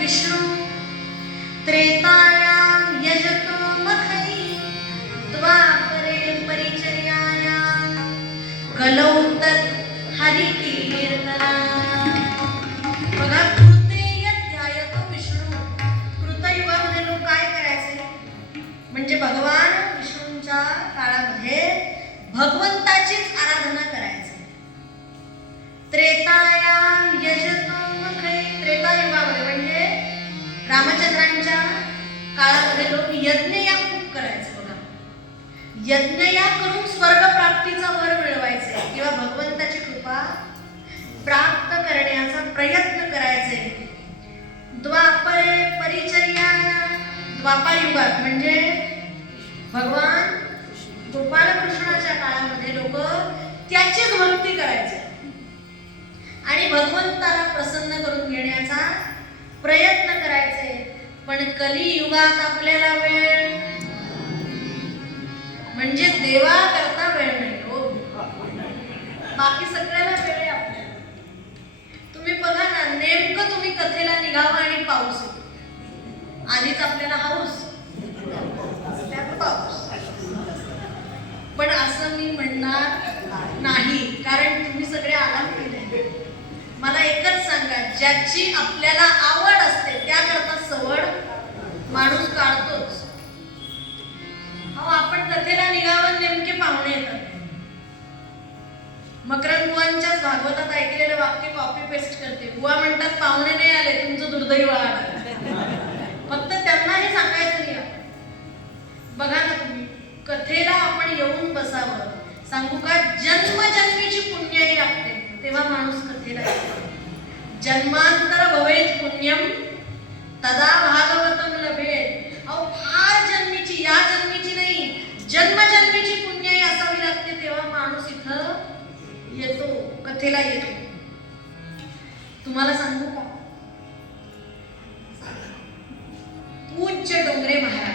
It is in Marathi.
विष्णु त्रेतायां यजतो मखनी द्वापरे परिचर्यायां कलौ तत् हरिकीर्तना. बघा, कृते ध्यायतो विष्णू. कृतयुगामध्ये लोक काय करायचे म्हणजे भगवान विष्णूंच्या काळामध्ये भगवंताचीच आराधना करायचे. त्रेतायां यजतो मखनी. त्रेतायुगामध्ये म्हणजे रामचंद्रांच्या काळामध्ये लोक यज्ञया खूप करायचे. बघा, यज्ञया करून स्वर्ग प्राप्तीचा वर मिळवायचे किंवा भगवंताची कृपा प्राप्त करण्याचा प्रयत्न करायचे. द्वापरे परिचर्या. द्वापार युगात म्हणजे भगवान गोपाल कृष्णाच्या काळामध्ये लोक त्याचीच भक्ती करायचे आणि भगवंताला प्रसन्न करून घेण्याचा प्रयत्न करायचे. पण कलियुगात आपल्याला वेळ म्हणजे देवा करता वेळ नाही हो. बाकी सगळ्याला वेळ आहे आपल्याला. तुम्ही बघा ना, नेमकं तुम्ही कथेला निघावा आणि पाऊस येतो. आधीच आपल्याला हाऊस, त्यात पाऊस. पण असं मी म्हणणार नाही, कारण तुम्ही सगळे आराम केले. मला एकच सांगा, ज्याची आपल्याला आवड असते त्याकरता सवड माणूस काढतोच. आपण कथेला निघावं, नेमके पाहुणे येतात. मकरंद बुवांच्याच भागवतात ऐकलेलं वाक्य कॉपी पेस्ट करते. बुवा म्हणतात, पाहुणे नाही आले, तुमचं दुर्दैव आलं. फक्त त्यांना हे सांगायचं नाही. बघा ना तुम्ही, कथेला आपण येऊन बसावं. सांगू का, जन्मजन्मीची पुण्याई लागते तेव्हा माणूस कथेला येतो. जन्मांतर भवेत पुण्यम तदा भागवतम लभेत. अहो, फार जन्मीची, या जन्मीची नाही, जन्मजन्मीची पुण्याई असावी लागते तेव्हा माणूस इथं येतो, कथेला येतो. तुम्हाला सांगू का, पूज्य डोंगरे महाराज